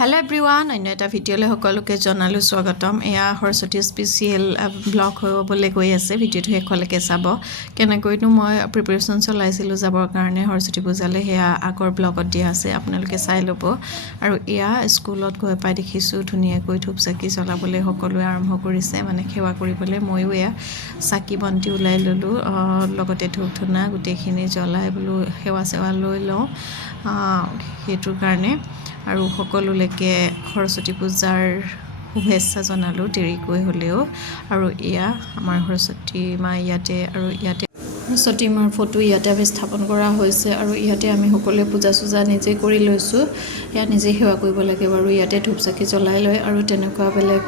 Hello everyone, অন্য এটা ভিডিঅ'লৈ সকলোকে জনালোঁ স্বাগতম। এয়া সৰস্বতী স্পেচিয়েল ব্লগ হ'বলৈ গৈ আছে। ভিডিঅ'টো শেষলৈকে চাব। কেনেকৈনো মই প্ৰিপাৰেশ্যন চলাইছিলোঁ যাবৰ কাৰণে সৰস্বতী পূজালৈ, সেয়া আগৰ ব্লগত দিয়া আছে, আপোনালোকে চাই ল'ব। আৰু এয়া স্কুলত গৈ পাই দেখিছোঁ ধুনীয়াকৈ ধূপ চাকি জ্বলাবলৈ সকলোৱে আৰম্ভ কৰিছে, মানে সেৱা কৰিবলৈ। ময়ো এয়া চাকি বন্তি ওলাই ল'লোঁ, লগতে ধূপ ধূনা গোটেইখিনি জ্বলাই বোলো সেৱা চেৱা লৈ লওঁ, সেইটোৰ কাৰণে। আৰু সকলোলৈকে সৰস্বতী পূজাৰ শুভেচ্ছা জনালোঁ দেৰিকৈ হ'লেও। আৰু এয়া আমাৰ সৰস্বতী মা ইয়াতে, আৰু ইয়াতে সৰস্বতী মাৰ ফটো ইয়াতে আমি স্থাপন কৰা হৈছে। আৰু ইয়াতে আমি সকলোৱে পূজা চূজা নিজে কৰি লৈছোঁ, ইয়াত নিজে সেৱা কৰিব লাগে বাৰু। ইয়াতে ধূপ চাকি জ্বলাই লয়, আৰু তেনেকুৱা বেলেগ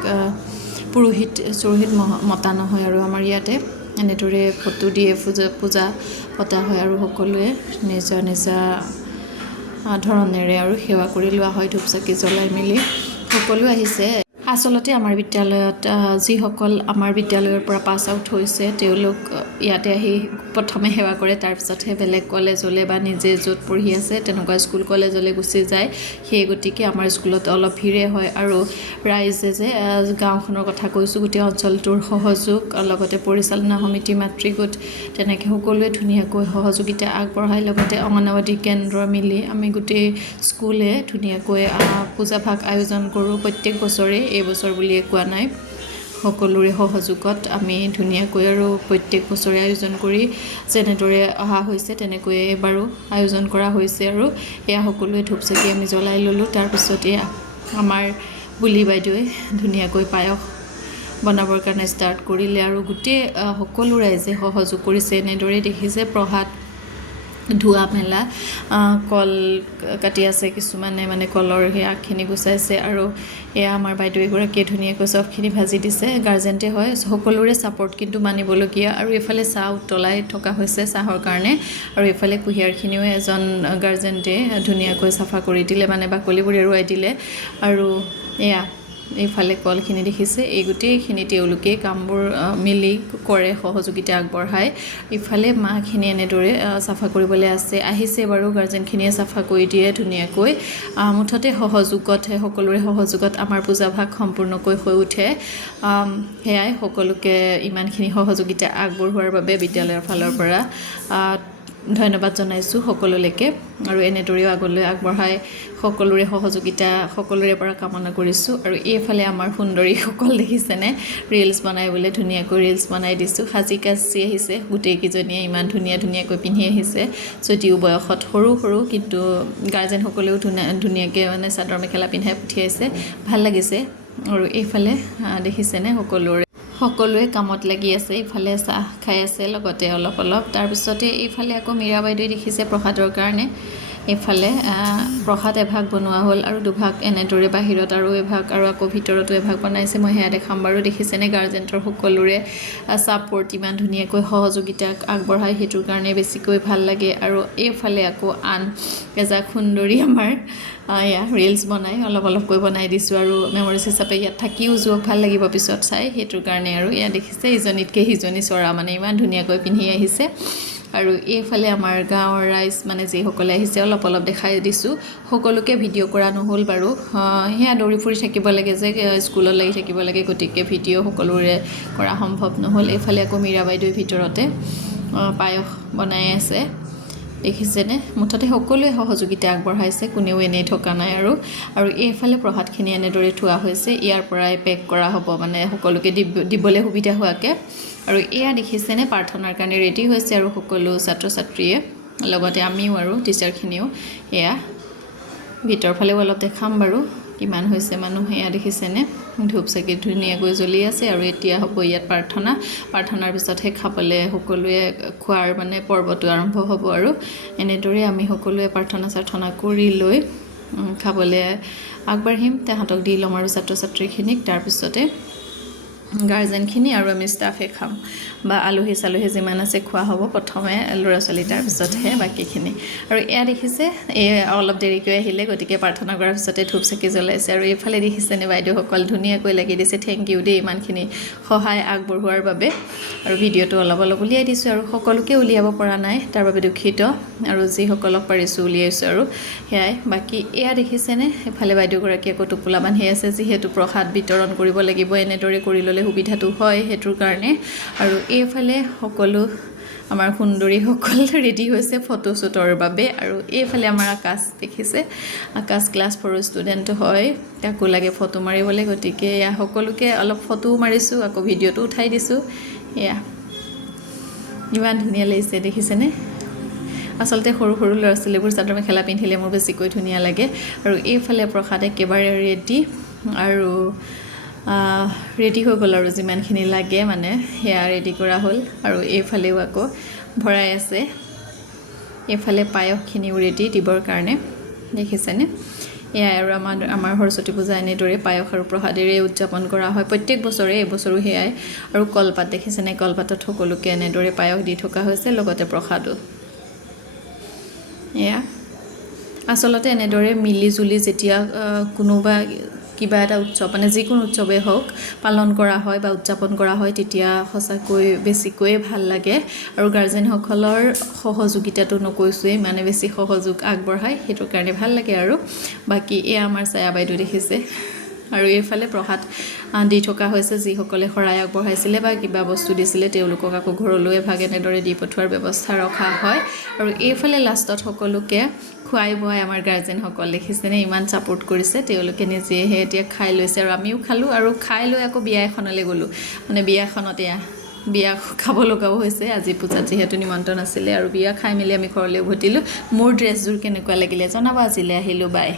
পুৰোহিত চুৰোহিত মতা নহয়। আৰু আমাৰ ইয়াতে এনেদৰে ফটো দিয়ে পূজা পতা হয়, আৰু সকলোৱে নিজা নিজা ধৰণেৰে আৰু সেৱা কৰি লোৱা হয় ধূপ চাকি জ্বলাই মেলি। সকলো আহিছে। আচলতে আমাৰ বিদ্যালয়ত যিসকল আমাৰ বিদ্যালয়ৰ পৰা পাছ আউট হৈছে তেওঁলোক ইয়াতে আহি প্ৰথমে সেৱা কৰে, তাৰপিছতহে বেলেগ কলেজলৈ বা নিজে য'ত পঢ়ি আছে তেনেকুৱা স্কুল কলেজলৈ গুচি যায়। সেই গতিকে আমাৰ স্কুলত অলপ ভিৰে হয়। আৰু ৰাইজে যে গাঁওখনৰ কথা কৈছোঁ, গোটেই অঞ্চলটোৰ সহযোগ, লগতে পৰিচালনা সমিতি, মাতৃগোট, তেনেকৈ সকলোৱে ধুনীয়াকৈ সহযোগিতা আগবঢ়ায়। লগতে অংগনবাদী কেন্দ্ৰ মিলি আমি গোটেই স্কুলে ধুনীয়াকৈ পূজাভাগ আয়োজন কৰোঁ প্ৰত্যেক বছৰে, এইবছৰ বুলিয়ে কোৱা নাই। সকলোৰে সহযোগত আমি ধুনীয়াকৈ আৰু প্ৰত্যেক বছৰে আয়োজন কৰি যেনেদৰে অহা হৈছে তেনেকৈয়ে এবাৰো আয়োজন কৰা হৈছে। আৰু এয়া সকলোৱে ধূপ চাকি আমি জ্বলাই ল'লোঁ। তাৰপিছত এয়া আমাৰ বুলি বাইদেৱে ধুনীয়াকৈ পায়স বনাবৰ কাৰণে ষ্টাৰ্ট কৰিলে, আৰু গোটেই সকলো ৰাইজে সহযোগ কৰিছে। এনেদৰে দেখিছে প্ৰসাদ ধোৱা মেলা, কল কাটি আছে কিছুমানে, মানে কলৰ সেই আগখিনি গুচাইছে। আৰু এয়া আমাৰ বাইদেউ এগৰাকীয়ে ধুনীয়াকৈ চবখিনি ভাজি দিছে। গাৰ্জেণ্টে হয়, সকলোৰে ছাপৰ্ট কিন্তু মানিবলগীয়া। আৰু এইফালে চাহ উতলাই থকা হৈছে চাহৰ কাৰণে, আৰু এইফালে কুঁহিয়াৰখিনিও এজন গাৰ্জেণ্টে ধুনীয়াকৈ চাফা কৰি দিলে, মানে বাকলিবোৰ এৰুৱাই দিলে। আৰু এয়া এইফালে কলখিনি দেখিছে, এই গোটেইখিনি তেওঁলোকেই কামবোৰ মিলি কৰে, সহযোগিতা আগবঢ়ায়। ইফালে মাহখিনি এনেদৰে চাফা কৰিবলৈ আহিছে বাৰু, গাৰ্জেনখিনিয়ে চাফা কৰি দিয়ে ধুনীয়াকৈ। মুঠতে সহযোগতহে, সকলোৰে সহযোগত আমাৰ পূজাভাগ সম্পূৰ্ণকৈ হৈ উঠে। সেয়াই, সকলোকে ইমানখিনি সহযোগিতা আগবঢ়োৱাৰ বাবে বিদ্যালয়ৰ ফালৰ পৰা ধন্যবাদ জনাইছোঁ সকলোলৈকে। আৰু এনেদৰেও আগলৈ আগবঢ়াই সকলোৰে সহযোগিতা সকলোৰে পৰা কামনা কৰিছোঁ। আৰু এইফালে আমাৰ সুন্দৰীসকল দেখিছেনে, ৰিলছ বনাই বোলে, ধুনীয়াকৈ ৰিলছ বনাই দিছোঁ। সাজি কাচি আহিছে গোটেইকেইজনীয়ে, ইমান ধুনীয়াকৈ পিন্ধি আহিছে, যদিও বয়সত সৰু সৰু, কিন্তু গাৰ্জেনসকলেও ধুনীয়াকৈ মানে চাদৰ মেখেলা পিন্ধাই পঠিয়াইছে, ভাল লাগিছে। আৰু এইফালে দেখিছেনে সকলোৱে কামত লাগি আছে, ইফালে চাহ খাই আছে লগতে অলপ। তাৰপিছতে এইফালে আকৌ মীৰা বাইদেৱে দেখিছে প্ৰসাদৰ কাৰণে। এইফালে প্ৰসাদ এভাগ বনোৱা হ'ল, আৰু দুভাগ এনেদৰে বাহিৰত আৰু এভাগ, আৰু আকৌ ভিতৰতো এভাগ বনাইছে। মই সেয়া দেখাম বাৰু। দেখিছেনে গাৰ্জেণ্টৰ সকলোৰে ছাপৰ্ট, ইমান ধুনীয়াকৈ সহযোগিতা আগবঢ়ায়, সেইটোৰ কাৰণে বেছিকৈ ভাল লাগে। আৰু এইফালে আকৌ আন এজাক সুন্দৰী আমাৰ এয়া ৰিলছ বনাই অলপকৈ বনাই দিছোঁ, আৰু মেমৰিজ হিচাপে ইয়াত থাকিও যোৱাক, ভাল লাগিব পিছত চাই, সেইটোৰ কাৰণে। আৰু এয়া দেখিছে ইজনীতকৈ সিজনী চৰা, মানে ইমান ধুনীয়াকৈ পিন্ধি আহিছে। আৰু এইফালে আমাৰ গাঁৱৰ ৰাইজ, মানে যিসকলে আহিছে অলপ দেখাই দিছোঁ। সকলোকে ভিডিঅ' কৰা নহ'ল বাৰু, সেয়া দৌৰি ফুৰি থাকিব লাগে যে, স্কুলত লাগি থাকিব লাগে, গতিকে ভিডিঅ' সকলোৰে কৰা সম্ভৱ নহ'ল। এইফালে আকৌ মীৰা বাইদেৱে ভিতৰতে পায়স বনাই আছে, দেখিছেনে। মুঠতে সকলোৱে সহযোগিতা আগবঢ়াইছে, কোনেও এনেই থকা নাই। আৰু এইফালে প্ৰসাদখিনি এনেদৰে থোৱা হৈছে, ইয়াৰ পৰাই পেক কৰা হ'ব, মানে সকলোকে দিবলৈ সুবিধা হোৱাকৈ। আৰু এয়া দেখিছেনে প্ৰাৰ্থনাৰ কাৰণে ৰেডি হৈছে, আৰু সকলো ছাত্ৰ ছাত্ৰীয়ে, লগতে আমিও আৰু টিচাৰখিনিও। এয়া ভিতৰ ফালেও অলপ দেখাম বাৰু কিমান হৈছে মানুহ। এয়া দেখিছেনে ধূপ চাকি ধুনীয়াকৈ জ্বলি আছে। আৰু এতিয়া হ'ব ইয়াত প্ৰাৰ্থনাৰ পিছতহে খাবলৈ সকলোৱে খোৱাৰ মানে পৰ্বটো আৰম্ভ হ'ব। আৰু এনেদৰে আমি সকলোৱে প্ৰাৰ্থনা কৰি লৈ খাবলৈ আগবাঢ়িম, তাহাঁতক দি ল'ম আৰু ছাত্ৰ ছাত্ৰীখিনিক। তাৰপিছতে গাৰ্জেনখিনি আৰু আমি ষ্টাফে খাম বা আলহী চালহী যিমান আছে খোৱা হ'ব প্ৰথমে ল'ৰা ছোৱালী তাৰপিছতহে বাকীখিনি আৰু এয়া দেখিছে অলপ দেৰিকৈ আহিলে গতিকে প্ৰাৰ্থনা কৰাৰ পিছতে ধূপ চাকি জ্বলাইছে আৰু এইফালে দেখিছেনে বাইদেউসকল ধুনীয়াকৈ লাগি দিছে থেংক ইউ দেই ইমানখিনি সহায় আগবঢ়োৱাৰ বাবে আৰু ভিডিঅ'টো অলপ উলিয়াই দিছোঁ আৰু সকলোকে উলিয়াব পৰা নাই তাৰ বাবে দুখিত আৰু যিসকলক পাৰিছোঁ উলিয়াইছোঁ আৰু সেয়াই বাকী এয়া দেখিছেনে এফালে বাইদেউগৰাকী আকৌ টোপোলা বান্ধি আছে যিহেতু প্ৰসাদ বিতৰণ কৰিব লাগিব এনেদৰে কৰি ল'লে সুবিধাটো হয় সেইটোৰ কাৰণে আৰু এইফালে সকলো আমাৰ সুন্দৰীসকল ৰেডি হৈছে ফটোশ্বুটৰ বাবে আৰু এইফালে আমাৰ আকাশ দেখিছে আকাশ ক্লাছ 4 ষ্টুডেণ্ট হয় তাকো লাগে ফটো মাৰিবলৈ গতিকে এয়া সকলোকে অলপ ফটো মাৰিছোঁ আকৌ ভিডিঅ'টো উঠাই দিছোঁ এয়া ইমান ধুনীয়া লাগিছে দেখিছেনে আচলতে সৰু সৰু ল'ৰা ছোৱালীবোৰ চাদৰ মেখেলা পিন্ধিলে মোৰ বেছিকৈ ধুনীয়া লাগে আৰু এইফালে প্ৰসাদ একেবাৰে ৰেডি আৰু ৰেডি হৈ গ'ল আৰু যিমানখিনি লাগে মানে সেয়া ৰেডি কৰা হ'ল আৰু এইফালেও আকৌ ভৰাই আছে এইফালে পায়সখিনিও ৰেডি দিবৰ কাৰণে দেখিছেনে এয়াই আৰু আমাৰ সৰস্বতী পূজা এনেদৰে পায়স আৰু প্ৰসাদেৰে উদযাপন কৰা হয় প্ৰত্যেক বছৰে এবছৰো সেয়াই আৰু কলপাত দেখিছেনে কলপাতত সকলোকে এনেদৰে পায়স দি থকা হৈছে লগতে প্ৰসাদো এয়া আচলতে এনেদৰে মিলি জুলি যেতিয়া কোনোবা কিবা এটা উৎসৱ মানে যিকোনো উৎসৱেই হওক পালন কৰা হয় বা উদযাপন কৰা হয় তেতিয়া সঁচাকৈ বেছিকৈ ভাল লাগে আৰু গাৰ্জেনসকলৰ সহযোগিতাটো নকৈছোৱেই মানে বেছি সহযোগ আগবঢ়ায় সেইটো কাৰণে ভাল লাগে আৰু বাকী এয়া আমাৰ ছায়া বাইদেউ দেখিছে আৰু এইফালে প্ৰসাদ দি থকা হৈছে যিসকলে শৰাই আগবঢ়াইছিলে বা কিবা বস্তু দিছিলে তেওঁলোকক আকৌ ঘৰলৈ এভাগ এনেদৰে দি পঠোৱাৰ ব্যৱস্থা ৰখা হয় আৰু এইফালে লাষ্টত সকলোকে খুৱাই বোৱাই আমাৰ গাৰ্জেনসকল দেখিছেনে ইমান ছাপোৰ্ট কৰিছে তেওঁলোকে নিজেহে এতিয়া খাই লৈছে আৰু আমিও খালোঁ আৰু খাই লৈ আকৌ বিয়া এখনলৈ গ'লোঁ মানে বিয়াখনত বিয়া খাব লগাও হৈছে আজি পূজাত যিহেতু নিমন্ত্ৰণ আছিলে আৰু বিয়া খাই মেলি আমি ঘৰলৈ উভতিলোঁ মোৰ ড্ৰেছযোৰ কেনেকুৱা লাগিলে জনাব আজিলৈ আহিলোঁ বাই